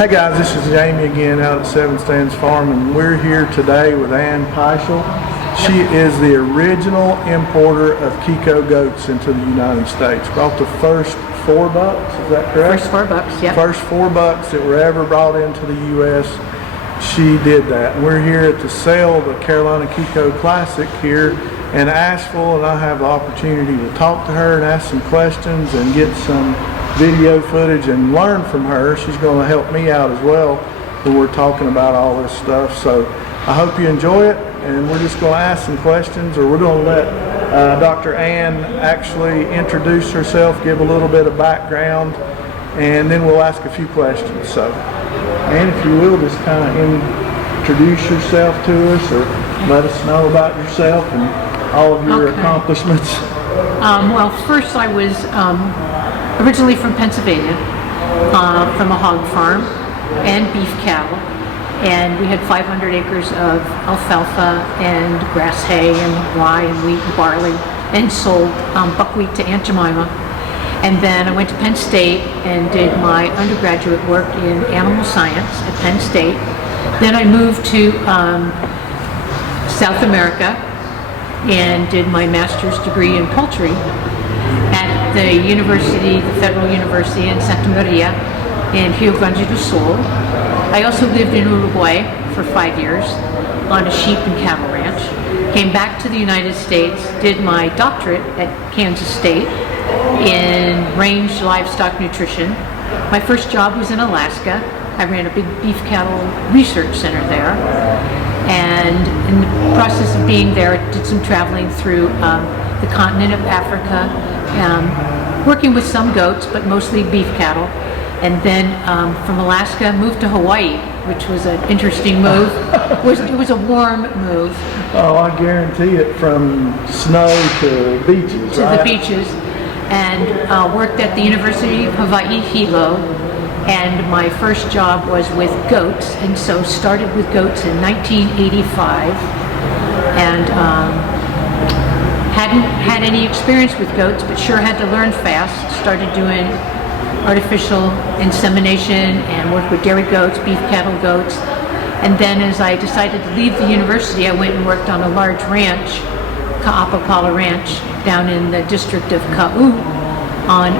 Hey guys, this is Jamie again out at Seven Stands Farm, and we're here today with An Peischel. She is the original importer of Kiko goats into the United States. Brought the first 4 bucks, is that correct? First 4 bucks, yeah. First 4 bucks that were ever brought into the U.S. She did that. And we're here at the sale, the Carolina Kiko Classic here in Asheville, and I have the opportunity to talk to her and ask some questions and get some video footage and learn from her. She's going to help me out as well when we're talking about all this stuff. So I hope you enjoy it, and we're just going to ask some questions, or we're going to let Dr. An actually introduce herself, give a little bit of background, and then we'll ask a few questions. So, An, if you will, just kind of introduce yourself to us, or let us know about yourself and all of your accomplishments. Well, first I was originally from Pennsylvania, from a hog farm and beef cattle, and we had 500 acres of alfalfa and grass hay and rye and wheat and barley, and sold buckwheat to Aunt Jemima. And then I went to Penn State and did my undergraduate work in animal science at Penn State. Then I moved to South America and did my master's degree in poultry at the university, the Federal University in Santa Maria in Rio Grande do Sul. I also lived in Uruguay for 5 years on a sheep and cattle ranch. Came back to the United States, did my doctorate at Kansas State in range livestock nutrition. My first job was in Alaska. I ran a big beef cattle research center there. And in the process of being there, I did some traveling through the continent of Africa, working with some goats, but mostly beef cattle. And then from Alaska, moved to Hawaii, which was an interesting move. It was a warm move. Oh, I guarantee it, from snow to beaches, to the beaches. And worked at the University of Hawaii Hilo. And my first job was with goats, and so started with goats in 1985, and hadn't had any experience with goats, but sure had to learn fast. Started doing artificial insemination and worked with dairy goats, beef cattle goats. And then as I decided to leave the university, I went and worked on a large ranch, Ka'apapala Ranch, down in the district of Ka'u on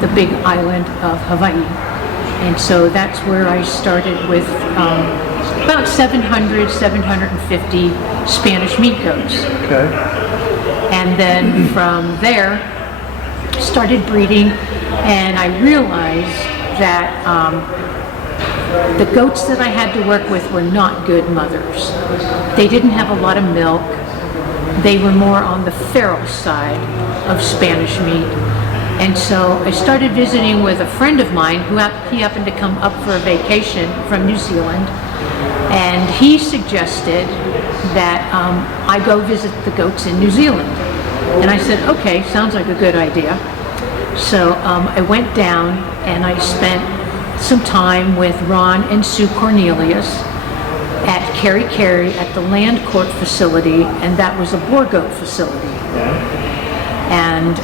the big island of Hawaii. And so that's where I started with about 700, 750 Spanish meat goats. Okay. And then from there, started breeding, and I realized that the goats that I had to work with were not good mothers. They didn't have a lot of milk. They were more on the feral side of Spanish meat. And so I started visiting with a friend of mine who he happened to come up for a vacation from New Zealand, and he suggested that I go visit the goats in New Zealand. And I said, okay, sounds like a good idea. So I went down and I spent some time with Ron and Sue Cornelius at Kerry at the land court facility, and that was a boar goat facility. And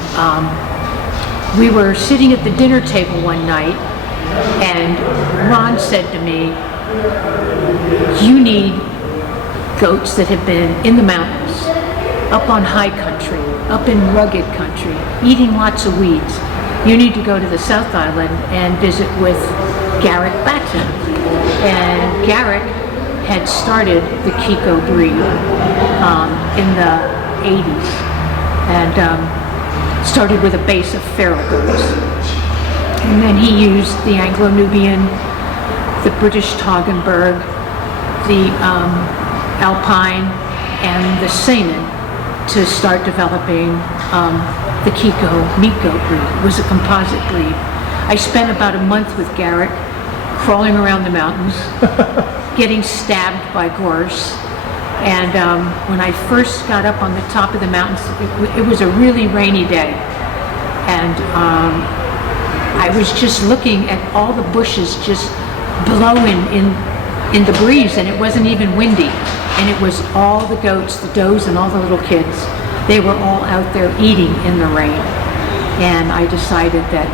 we were sitting at the dinner table one night, and Ron said to me, you need goats that have been in the mountains, up on high country, up in rugged country, eating lots of weeds. You need to go to the South Island and visit with Garrick Batten. And Garrick had started the Kiko breed in the 80s. And started with a base of feral goats. And then he used the Anglo-Nubian, the British Toggenburg, the Alpine, and the Saanen to start developing the Kiko meat goat breed. It was a composite breed. I spent about a month with Garrick, crawling around the mountains, getting stabbed by gorse. And when I first got up on the top of the mountains, it was a really rainy day. And I was just looking at all the bushes just blowing in the breeze, and it wasn't even windy. And it was all the goats, the does, and all the little kids. They were all out there eating in the rain. And I decided that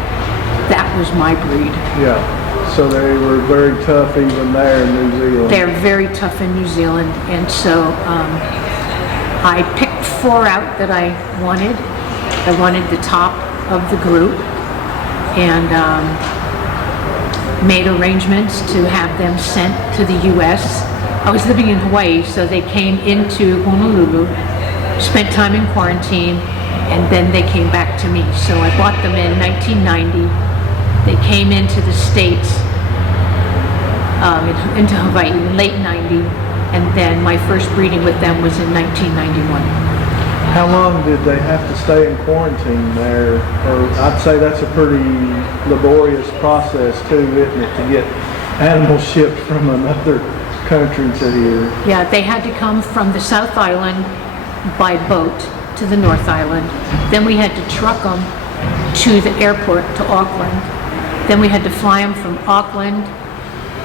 that was my breed. Yeah. So they were very tough even there in New Zealand. They're very tough in New Zealand, and so I picked 4 out that I wanted. I wanted the top of the group, and made arrangements to have them sent to the U.S. I was living in Hawaii, so they came into Honolulu, spent time in quarantine, and then they came back to me. So I bought them in 1990. They came into the States, into Hawaii in late 90, and then my first breeding with them was in 1991. How long did they have to stay in quarantine there? Or I'd say that's a pretty laborious process too, isn't it, to get animals shipped from another country to here? Yeah, they had to come from the South Island by boat to the North Island. Then we had to truck them to the airport to Auckland. Then we had to fly them from Auckland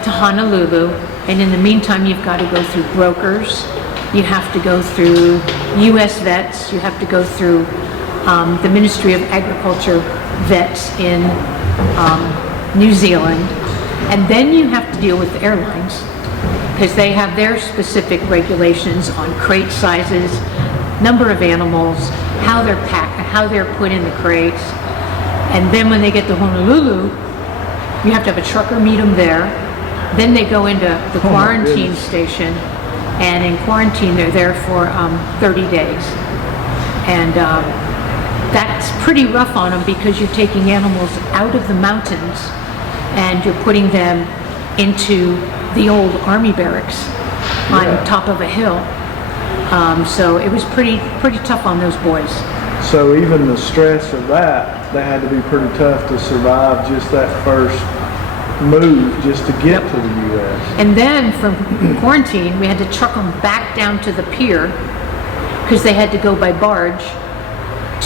to Honolulu. And in the meantime, you've got to go through brokers. You have to go through U.S. vets. You have to go through the Ministry of Agriculture vets in New Zealand. And then you have to deal with the airlines, because they have their specific regulations on crate sizes, number of animals, how they're packed, how they're put in the crates. And then when they get to Honolulu, you have to have a trucker meet them there. Then they go into the quarantine station, and in quarantine they're there for 30 days. And that's pretty rough on them, because you're taking animals out of the mountains and you're putting them into the old army barracks on top of a hill. So it was pretty tough on those boys. So even the stress of that, they had to be pretty tough to survive just that first move just to get to the U.S. And then from quarantine, we had to truck them back down to the pier, because they had to go by barge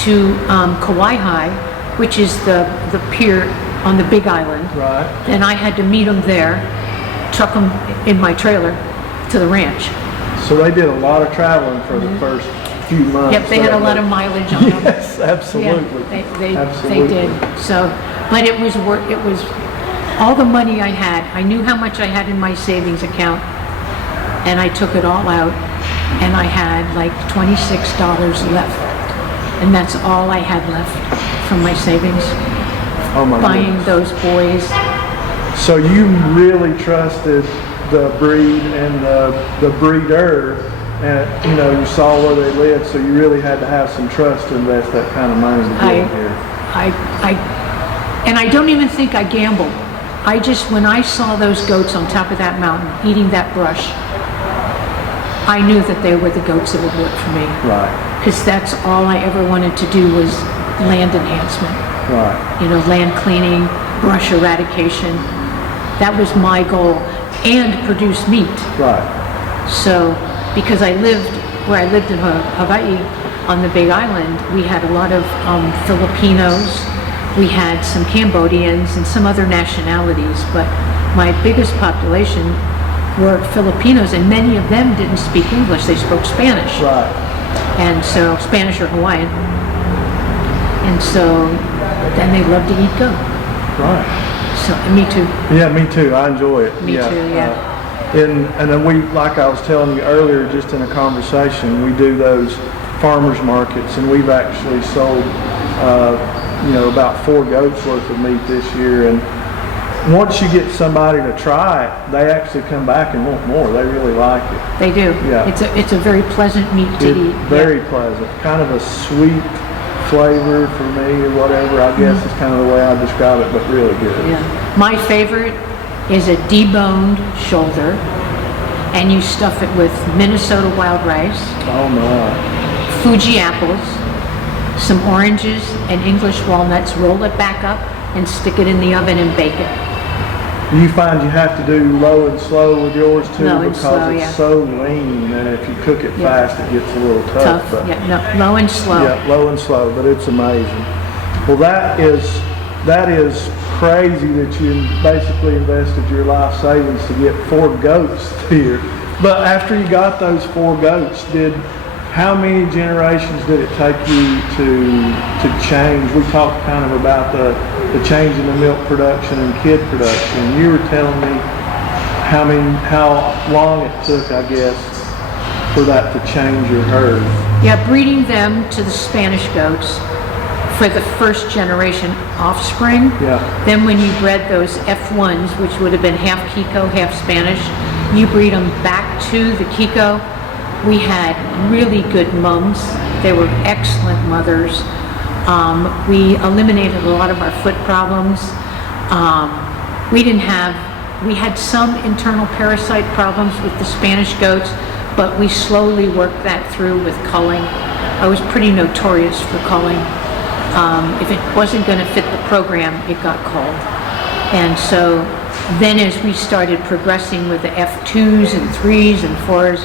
to Kauai, which is the pier on the Big Island. Right. And I had to meet them there, truck them in my trailer to the ranch. So they did a lot of traveling for the first few months. Yep, they had a lot of mileage on them. Yes, absolutely. Yeah, they did. So, but it was all the money I had. I knew how much I had in my savings account, and I took it all out, and I had like $26 left, and that's all I had left from my savings. Oh my buying goodness. Those boys. So you really trusted the breed and the breeder, and you saw where they lived, so you really had to have some trust to invest that kind of money to get them here. And I don't even think I gambled. I just, when I saw those goats on top of that mountain eating that brush, I knew that they were the goats that would work for me. Right. Because that's all I ever wanted to do was land enhancement. Right. Land cleaning, brush eradication. That was my goal. And produce meat. Right. So, because where I lived in Hawaii on the Big Island, we had a lot of Filipinos. We had some Cambodians and some other nationalities, but my biggest population were Filipinos, and many of them didn't speak English. They spoke Spanish. Right. And so, Spanish or Hawaiian. And so, then they loved to eat goat. Right. So, me too. Yeah, me too. I enjoy it. Me too, yeah. And then we, like I was telling you earlier, just in a conversation, we do those farmers markets, and we've actually sold, about 4 goats worth of meat this year. And once you get somebody to try it, they actually come back and want more. They really like it. They do. Yeah. It's a very pleasant meat to eat. Very pleasant. Kind of a sweet flavor for me, or whatever. I guess is kind of the way I describe it, but really good. Yeah. My favorite is a deboned shoulder, and you stuff it with Minnesota wild rice. Oh my. Fuji apples, some oranges and English walnuts. Roll it back up and stick it in the oven and bake it. You find you have to do low and slow with yours too, Low and because slow, it's so lean, and if you cook it fast, it gets a little tough. But low and slow. Yeah, low and slow, but it's amazing. Well, that is crazy that you basically invested your life savings to get 4 goats here. But after you got those 4 goats, how many generations did it take you to change? We talked kind of about the change in the milk production and kid production. You were telling me how long it took, I guess, for that to change your herd. Yeah, breeding them to the Spanish goats for the first generation offspring. Yeah. Then when you bred those F1s, which would have been half Kiko, half Spanish, you breed them back to the Kiko. We had really good mums. They were excellent mothers. We eliminated a lot of our foot problems. We had some internal parasite problems with the Spanish goats, but we slowly worked that through with culling. I was pretty notorious for culling. If it wasn't going to fit the program, it got culled. And so then as we started progressing with the F2s and 3s and 4s,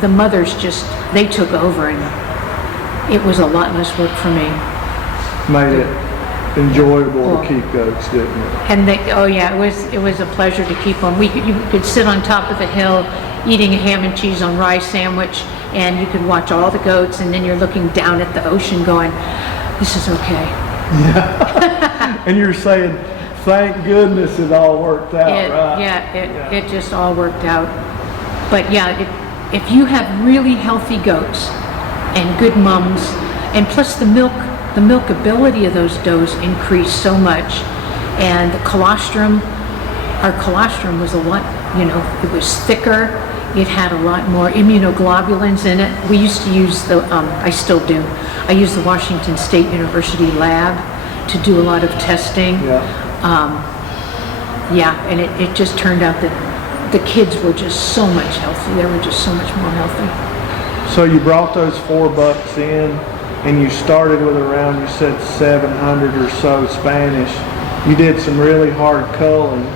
the mothers they took over, and it was a lot less work for me. Made it enjoyable to keep goats, didn't it? And it was a pleasure to keep them. You could sit on top of the hill eating a ham and cheese on rye sandwich, and you could watch all the goats, and then you're looking down at the ocean going, this is okay. Yeah. And you're saying, thank goodness it all worked out, right? Yeah, it just all worked out. But yeah, if you have really healthy goats and good mums, and plus the milkability of those does increased so much, and the colostrum, our colostrum was a lot, it was thicker. It had a lot more immunoglobulins in it. We used to use I still do. I use the Washington State University lab to do a lot of testing. And it just turned out that the kids were just so much healthy. They were just so much more healthy. So you brought those 4 bucks in, and you started with around, you said 700 or so Spanish. You did some really hard culling.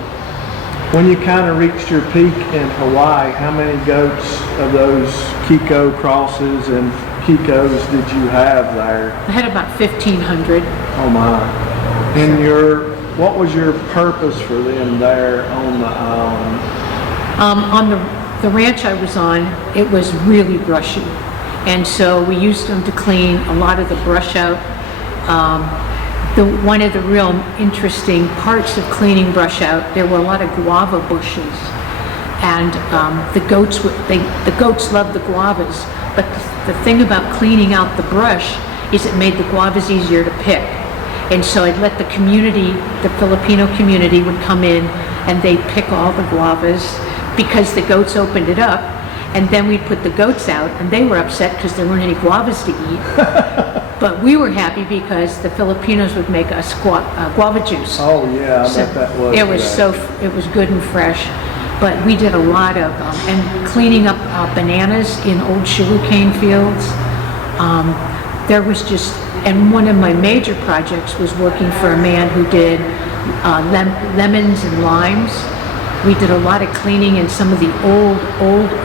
When you kind of reached your peak in Hawaii, how many goats of those Kiko crosses and Kikos did you have there? I had about 1,500. Oh my. And what was your purpose for them there on the island? On the ranch I was on, it was really brushy. And so we used them to clean a lot of the brush out. One of the real interesting parts of cleaning brush out, there were a lot of guava bushes, and the goats loved the guavas. But the thing about cleaning out the brush is it made the guavas easier to pick. And so I'd let the community, the Filipino community, would come in and they'd pick all the guavas because the goats opened it up. And then we'd put the goats out, and they were upset because there weren't any guavas to eat. But we were happy because the Filipinos would make us guava juice. Oh yeah, I bet that was. It was good and fresh. But we did a lot of and cleaning up bananas in old sugarcane fields. There was and one of my major projects was working for a man who did lemons and limes. We did a lot of cleaning in some of the old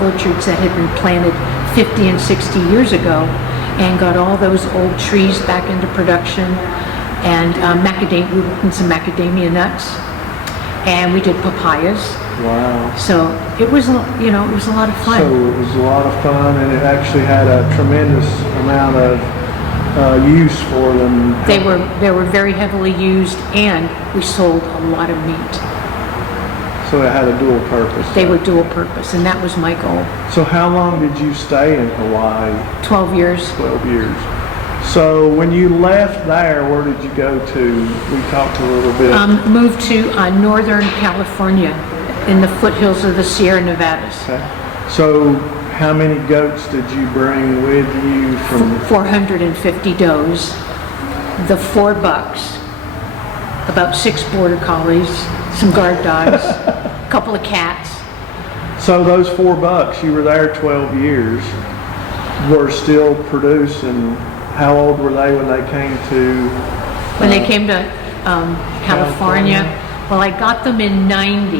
orchards that had been planted 50 and 60 years ago, and got all those old trees back into production. And we worked in some macadamia nuts, and we did papayas. Wow. So it was a lot of fun. So it was a lot of fun, and it actually had a tremendous amount of use for them. They were very heavily used, and we sold a lot of meat. So it had a dual purpose. They were dual purpose, and that was my goal. So how long did you stay in Hawaii? 12 years. 12 years. So when you left there, where did you go to? We talked a little bit. Moved to Northern California in the foothills of the Sierra Nevadas. Okay. So how many goats did you bring with you from? 450 does, the 4 bucks, about 6 border collies, some guard dogs, a couple of cats. So those 4 bucks, you were there 12 years, were still producing. How old were they when they came to? When they came to California, well, I got them in 90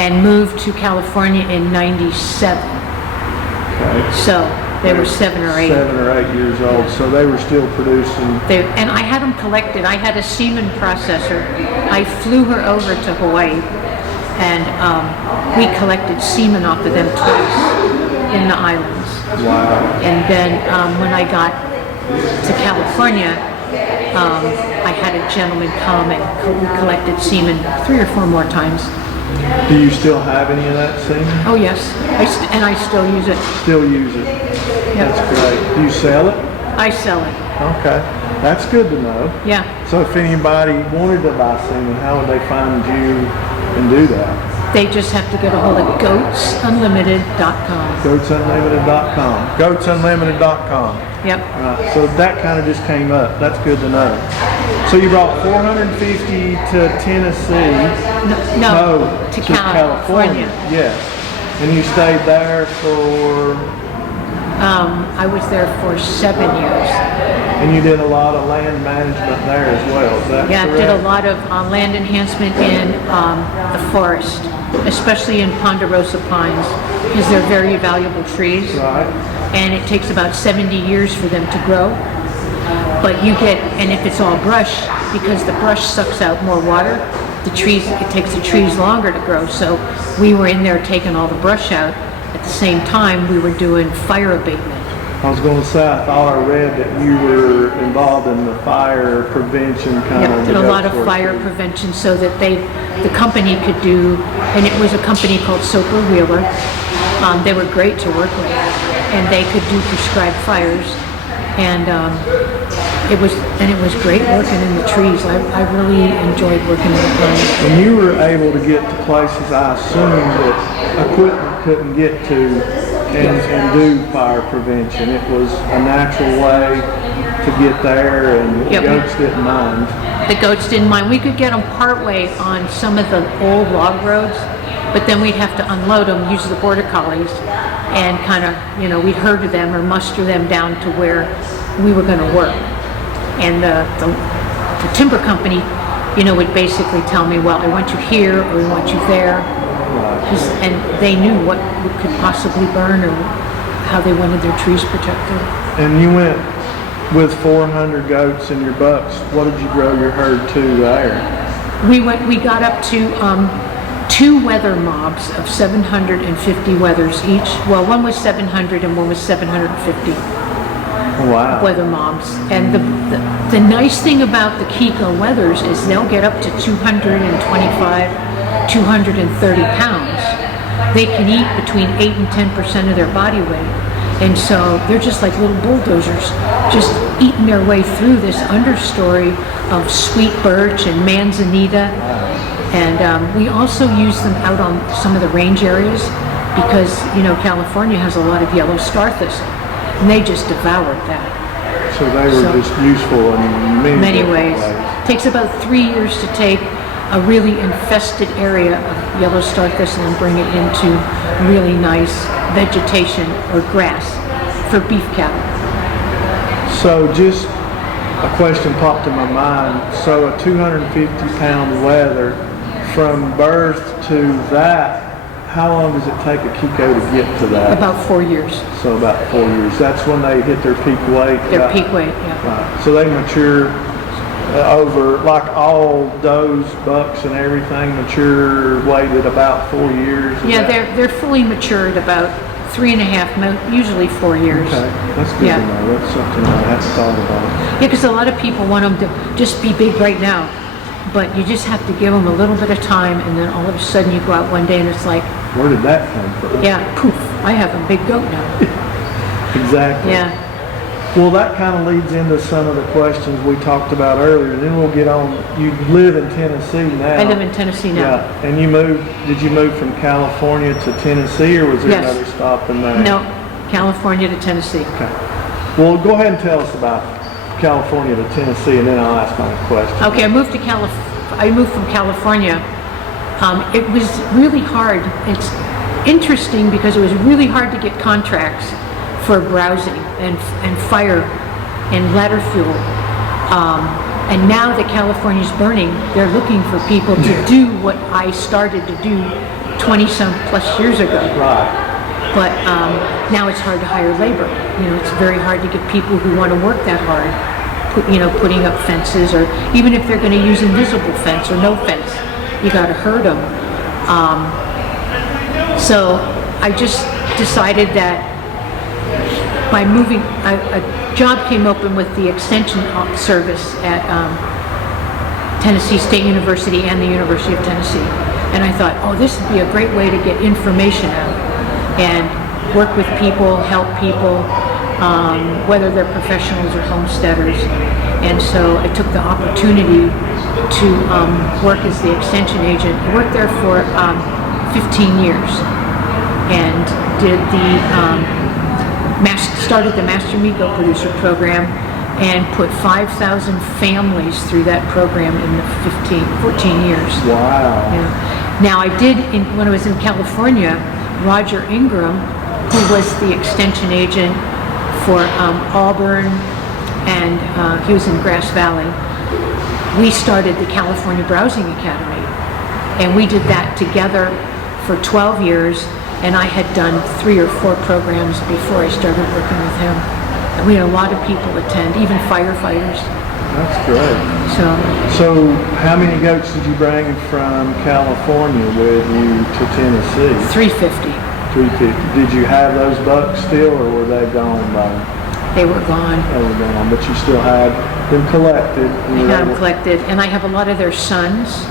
and moved to California in 97. Okay. So they were 7 or 8. 7 or 8 years old, so they were still producing. And I had them collected. I had a semen processor. I flew her over to Hawaii, and we collected semen off of them twice. in the islands. Wow. And then when I got to California, I had a gentleman come and we collected semen 3 or 4 more times. Do you still have any of that semen? Oh yes, and I still use it. Still use it. Yep. That's great. Do you sell it? I sell it. Okay. That's good to know. Yeah. So if anybody wanted to buy semen, how would they find you and do that? They just have to get a hold of goatsunlimited.com. Goatsunlimited.com. Goatsunlimited.com. Yep. Right. So that kind of just came up. That's good to know. So you brought 450 to Tennessee. No, to California. Yes. And you stayed there for? I was there for 7 years. And you did a lot of land management there as well, is that correct? I did a lot of land enhancement in the forest, especially in ponderosa pines, because they're very valuable trees. Right. And it takes about 70 years for them to grow. But you get, and if it's all brush, because the brush sucks out more water, it takes the trees longer to grow. So we were in there taking all the brush out. At the same time, we were doing fire abatement. I was going to say, I thought I read that you were involved in the fire prevention kind of. Did a lot of fire prevention so that the company could do, and it was a company called Soper Wheeler. They were great to work with, and they could do prescribed fires, and it was great working in the trees. I really enjoyed working in the pines. And you were able to get to places I assume that equipment couldn't get to and do fire prevention. It was a natural way to get there, and the goats didn't mind. The goats didn't mind. We could get them partway on some of the old log roads, but then we'd have to unload them, use the border collies, and kind of, we'd herd them or muster them down to where we were going to work. And the timber company, would basically tell me, well, I want you here or I want you there. And they knew what could possibly burn or how they wanted their trees protected. And you went with 400 goats and your bucks. What did you grow your herd to there? We got up to 2 weather mobs of 750 wethers each. Well, one was 700 and one was 750. Wow. Weather mobs. And the nice thing about the Kiko wethers is they'll get up to 225, 230 pounds. They can eat between 8 and 10% of their body weight. And so they're just like little bulldozers, just eating their way through this understory of sweet birch and manzanita. And we also use them out on some of the range areas because, California has a lot of yellow star thistle. And they just devoured that. So they were just useful in many ways. It takes about 3 years to take a really infested area of yellow star thistle and bring it into really nice vegetation or grass for beef cattle. So just a question popped in my mind. So a 250-pound wether, from birth to that, how long does it take a Kiko to get to that? About 4 years. So about 4 years. That's when they hit their peak weight. Their peak weight, yeah. Right. So they mature over, like all does, bucks and everything, mature weighted about 4 years. Yeah, they're fully matured about 3.5, usually 4 years. Okay, that's good to know. That's something I hadn't thought about. Yeah, because a lot of people want them to just be big right now, but you just have to give them a little bit of time, and then all of a sudden you go out one day and it's like, where did that come from? Yeah, poof, I have a big goat now. Exactly. Yeah. Well, that kind of leads into some of the questions we talked about earlier. Then we'll get on. You live in Tennessee now. I live in Tennessee now. Yeah. And did you move from California to Tennessee, or was there another stop in there? No, California to Tennessee. Okay. Well, go ahead and tell us about California to Tennessee, and then I'll ask my question. Okay, I moved from California. It was really hard. It's interesting because it was really hard to get contracts for browsing and fire and ladder fuel. And now that California's burning, they're looking for people to do what I started to do 20-some plus years ago. Right. But now it's hard to hire labor. It's very hard to get people who want to work that hard, putting up fences, or even if they're going to use invisible fence or no fence, you got to herd them. So I just decided that by moving, a job came open with the Extension Service at Tennessee State University and the University of Tennessee. And I thought, oh, this would be a great way to get information out and work with people, help people, whether they're professionals or homesteaders. And so I took the opportunity to work as the extension agent. I worked there for 15 years and did started the Master Meat Goat Producer program and put 5,000 families through that program in the 14 years. Wow. Yeah. Now I did, when I was in California, Roger Ingram, who was the extension agent for Auburn, and he was in Grass Valley, we started the California Browsing Academy. And we did that together for 12 years, and I had done 3 or 4 programs before I started working with him. And we had a lot of people attend, even firefighters. That's great. So how many goats did you bring from California with you to Tennessee? 350. 350. Did you have those bucks still, or were they gone by? They were gone. They were gone, but you still had them collected. I had them collected, and I have a lot of their sons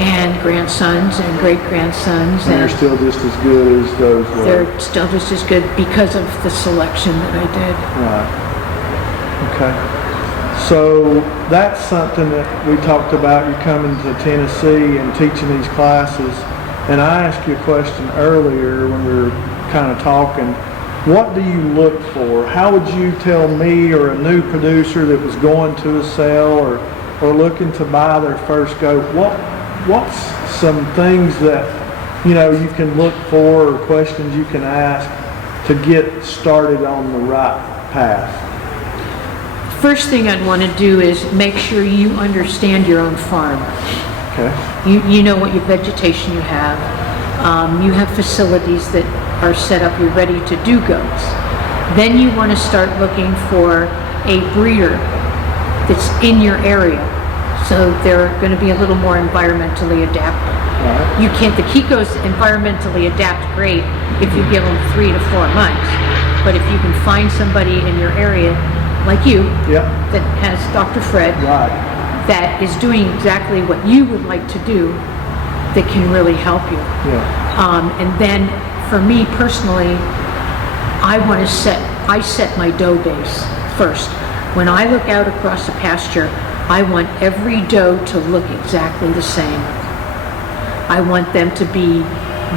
and grandsons and great-grandsons. And they're still just as good as those were? They're still just as good because of the selection that I did. Right. Okay. So that's something that we talked about, you coming to Tennessee and teaching these classes. And I asked you a question earlier when we were kind of talking. What do you look for? How would you tell me or a new producer that was going to a sale or looking to buy their first goat, what's some things that you can look for or questions you can ask to get started on the right path? First thing I'd want to do is make sure you understand your own farm. Okay. You know what your vegetation you have. You have facilities that are set up, you're ready to do goats. Then you want to start looking for a breeder that's in your area. So they're going to be a little more environmentally adapted. Right. You can't, the Kikos environmentally adapt great if you give them 3 to 4 months. But if you can find somebody in your area, like you, Yep. that has Dr. Fred, Right. that is doing exactly what you would like to do, that can really help you. Yeah. And then for me personally, I set my doe base first. When I look out across the pasture, I want every doe to look exactly the same. I want them to be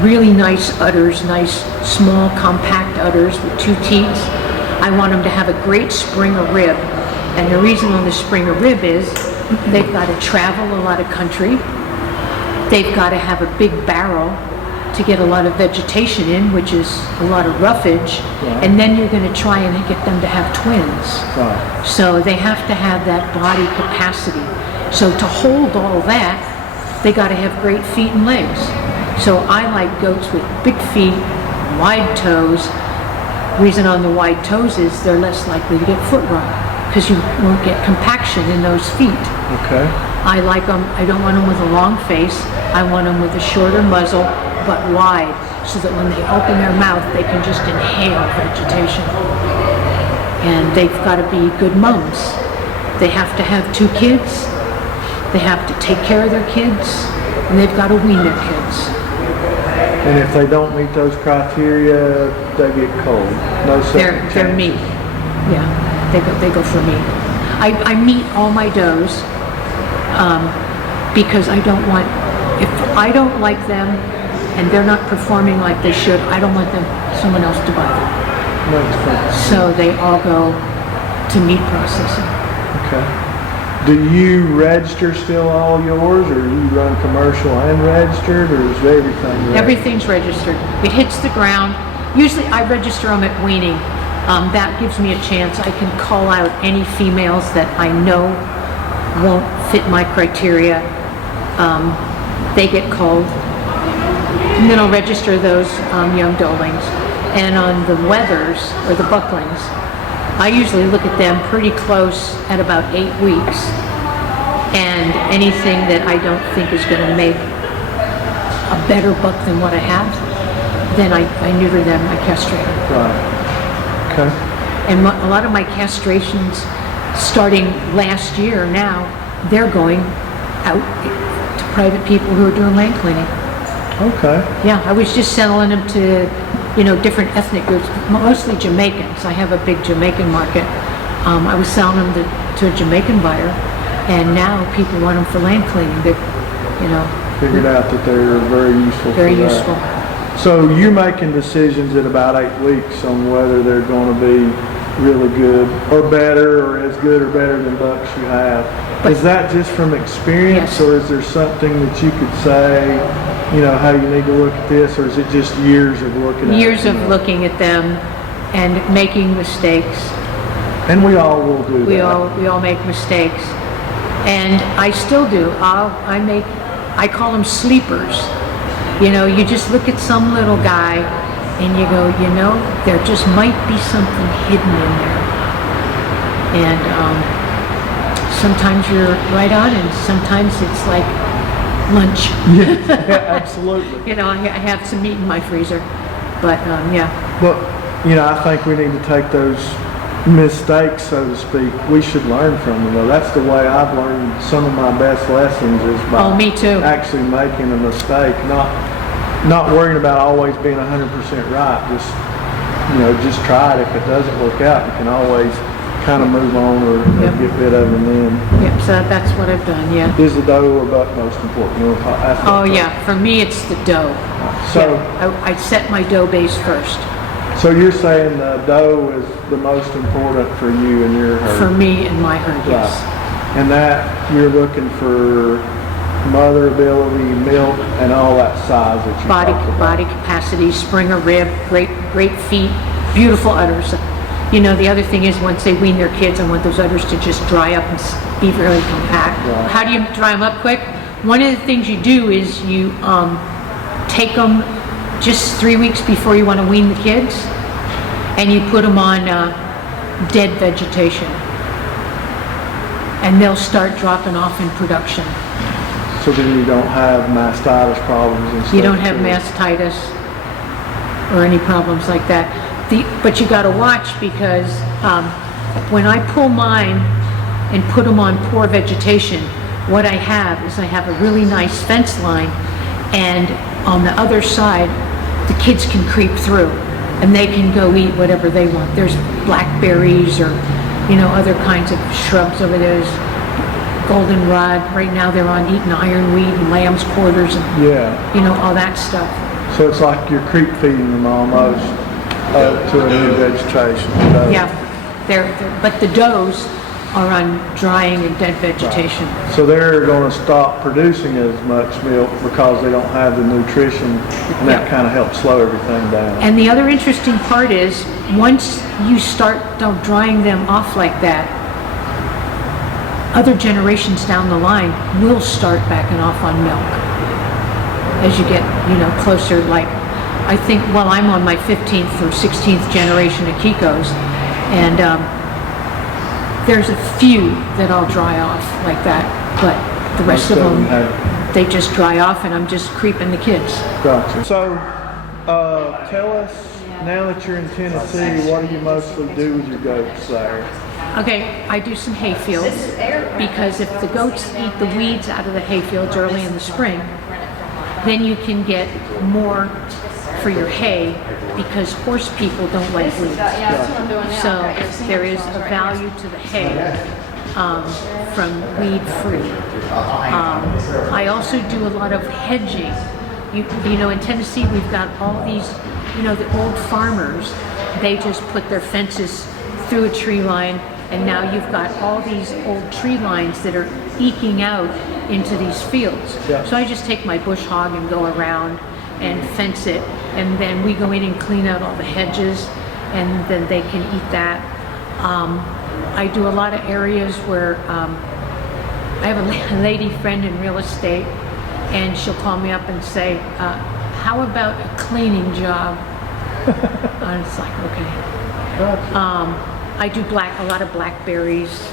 really nice udders, nice small compact udders with 2 teats. I want them to have a great Springer rib. And the reason on the Springer rib is they've got to travel a lot of country. They've got to have a big barrel to get a lot of vegetation in, which is a lot of roughage. Right. And then you're going to try and get them to have twins. Right. So they have to have that body capacity. So to hold all that, they got to have great feet and legs. So I like goats with big feet, wide toes. Reason on the wide toes is they're less likely to get foot rot because you won't get compaction in those feet. Okay. I like them, I don't want them with a long face. I want them with a shorter muzzle, but wide, so that when they open their mouth, they can just inhale vegetation. And they've got to be good mums. They have to have 2 kids. They have to take care of their kids, and they've got to wean their kids. And if they don't meet those criteria, they get cold. No second They're meat. Yeah, they go for meat. I meat all my does because I don't want, if I don't like them and they're not performing like they should, I don't want someone else to buy them. Makes sense. So they all go to meat processing. Okay. Do you register still all yours, or you run commercial and registered, or is everything registered? Everything's registered. It hits the ground. Usually I register them at weaning. That gives me a chance. I can call out any females that I know won't fit my criteria. They get called. And then I'll register those young doelings. And on the wethers, or the bucklings, I usually look at them pretty close at about 8 weeks. And anything that I don't think is going to make a better buck than what I have, then I neuter them, I castrate them. Right. Okay. And a lot of my castrations, starting last year now, they're going out to private people who are doing land cleaning. Okay. Yeah, I was just selling them to, you know, different ethnic groups, mostly Jamaicans. I have a big Jamaican market. I was selling them to a Jamaican buyer, and now people want them for land cleaning. They're, you know, Figured out that they're very useful. very for that. useful. So you're making decisions at about 8 weeks on whether they're going to be really good or better, or as good or better than bucks you have. Is that just from experience, Yes. or is there something that you could say, you know, how you need to look at this, or is it just years of looking at Years it? of looking at them and making mistakes. And we all will do We that. all make mistakes, and I still do. I call them sleepers. You know, you just look at some little guy and you go, you know, there just might be something hidden in there. And sometimes you're right on, and sometimes it's like lunch. Yeah, absolutely. You know, I have some meat in my freezer, but yeah. But, you know, I think we need to take those mistakes, so to speak. We should learn from them, though. That's the way I've learned some of my best lessons, is by Oh, me too. actually making a mistake, not worrying about always being 100% right. Just, you know, just try it. If it doesn't work out, you can always kind of move on or Yep. get rid of them then. Yep, so that's what I've done, yeah. Is the doe or buck most important? You want to ask that Oh first? yeah, for me it's the dough. So, Yeah, I set my dough base first. so you're saying the doe is the most important for you and your herd? For me and my herd, yes. Right. And that you're looking for mother ability, milk, and all that size that you talked about. Body capacity, springer rib, great feet, beautiful udders. You know, the other thing is once they wean their kids, I want those udders to just dry up and be really compact. Right. How do you dry them up quick? One of the things you do is you take them just 3 weeks before you want to wean the kids, and you put them on dead vegetation, and they'll start dropping off in production. So then you don't have mastitis problems and stuff. You don't have too. mastitis or any problems like that. But you got to watch, because when I pull mine and put them on poor vegetation, what I have is I have a really nice fence line, and on the other side, the kids can creep through and they can go eat whatever they want. There's blackberries or, you know, other kinds of shrubs over there. There's goldenrod. Right now they're on eating ironweed and lamb's quarters and, Yeah. you know, all that stuff. So it's like you're creep feeding them almost to a new vegetation. So- Yeah, but the does are on drying and dead vegetation. So they're going to stop producing as much milk because they don't have the nutrition, and that Yeah. kind of helps slow everything down. And the other interesting part is, once you start drying them off like that, other generations down the line will start backing off on milk as you get, you know, closer. Like, I think, well, I'm on my 15th or 16th generation of Kikos, and there's a few that I'll dry off like that, but the rest of them, they just dry off, and I'm just creeping the kids. Gotcha. So, tell us, now that you're in Tennessee, what do you mostly do with your goats there? Okay, I do some hay fields, because if the goats eat the weeds out of the hay fields early in the spring, then you can get more for your hay, because horse people don't like weeds. So there is a value to the hay from weed free. I also do a lot of hedging. You know, in Tennessee we've got all these, you know, the old farmers, they just put their fences through a tree line, and now you've got all these old tree lines that are eking out into these fields. Yeah. So I just take my bush hog and go around and fence it, and then we go in and clean out all the hedges, and then they can eat that. I do a lot of areas where I have a lady friend in real estate, and she'll call me up and say, how about a cleaning job? And it's like, okay. I do a lot of blackberries.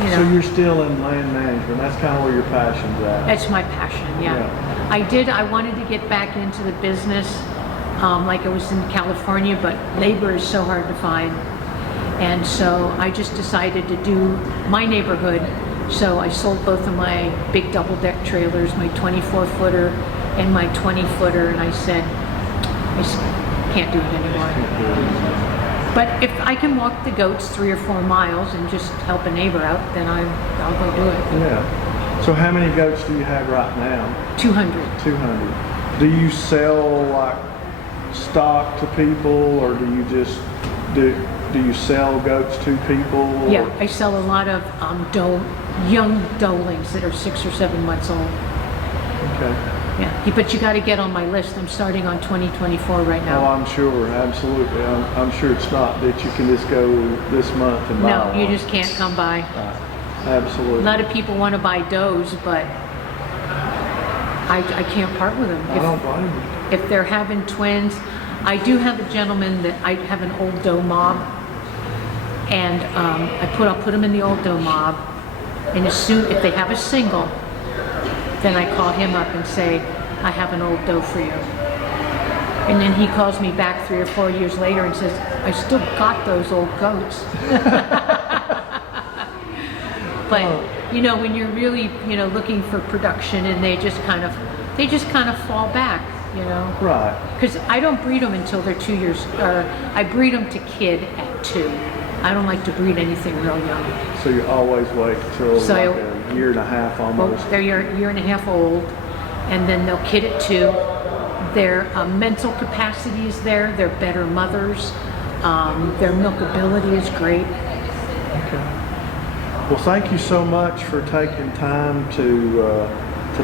You know, So you're still in land management. That's kind of where your passion's at. that's my passion, yeah. I wanted to get back into the business like I was in California, but labor is so hard to find. And so I just decided to do my neighborhood. So I sold both of my big double deck trailers, my 24-footer and my 20-footer, and I said, can't do it anymore. But if I can walk the goats 3 or 4 miles and just help a neighbor out, then I'll go do it. Yeah. So how many goats do you have right now? 200. 200. Do you sell like stock to people, or do you just do you sell goats to people? Or? Yeah, I sell a lot of young doelings that are 6 or 7 months old. Okay. Yeah, but you got to get on my list. I'm starting on 2024 right now. Oh, I'm sure, absolutely. I'm sure it's not that you can just go this month and buy No, one. you just can't come by. Absolutely. A lot of people want to buy does, but I can't part with them. I don't blame you. If they're having twins, I do have a gentleman that I have an old doe mob, and I'll put them in the old doe mob, and if they have a single, then I call him up and say, I have an old doe for you. And then he calls me back 3 or 4 years later and says, I still got those old goats. But, you know, when you're really, you know, looking for production and they just kind of fall back, you know. Right. Because I don't breed them until they're 2 years, or I breed them to kid at 2. I don't like to breed anything real young. So you always wait till like a year and a half almost? Well, they're a year and a half old, and then they'll kid at 2. Their mental capacity is there. They're better mothers. Their milkability is great. Okay. Well, thank you so much for taking time to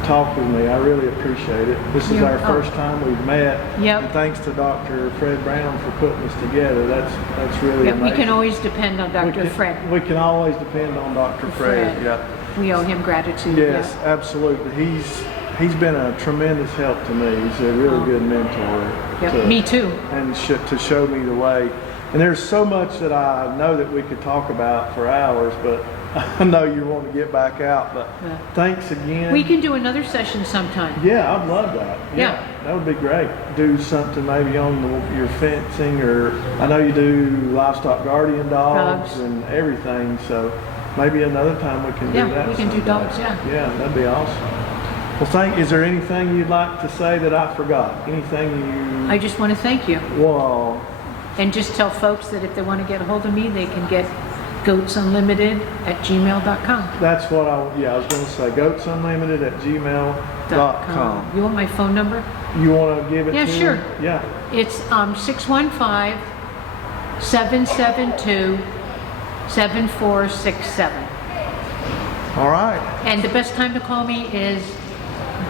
talk with me. I really appreciate it. This is our first time we've met. Yep. And thanks to Dr. Fred Brown for putting this together. That's really amazing. We can always depend on Dr. Fred. We can always depend on Dr. Fred. Yeah. We owe him gratitude. Yes, absolutely. He's been a tremendous help to me. He's a really good mentor. Yep. Me too. And to show me the way. And there's so much that I know that we could talk about for hours, but I know you want to get back out. But thanks again. We can do another session sometime. Yeah, I'd love that. Yeah, that would be great. Do something maybe on your fencing, or I know you do livestock guardian dogs and everything. So maybe another time we can do that. Yeah, we can do dogs. Yeah. Yeah, that'd be awesome. Well, is there anything you'd like to say that I forgot? Anything you? I just want to thank you. Well. And just tell folks that if they want to get a hold of me, they can get goatsunlimited@gmail.com. That's what I was going to say. goatsunlimited@gmail.com. You want my phone number? You want to give it to me? Sure. Yeah. It's 615-772-7467. All right. And the best time to call me is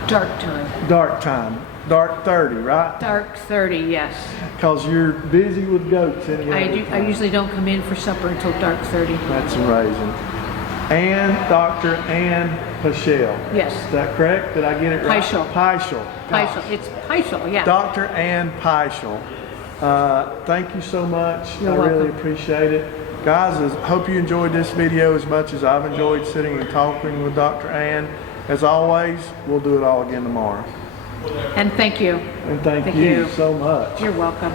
dark time. Dark time. Dark 30, right? Dark 30, yes. Because you're busy with goats anyway. I usually don't come in for supper until dark 30. That's amazing. And Dr. An Peischel. Yes. Is that correct? Did I get it right? Peischel. Peischel. Peischel. It's Peischel, yeah. Dr. An Peischel. Thank you so much. You're I welcome. really appreciate it. Guys, I hope you enjoyed this video as much as I've enjoyed sitting and talking with Dr. An. As always, we'll do it all again tomorrow. And thank you. And thank you so much. You're welcome.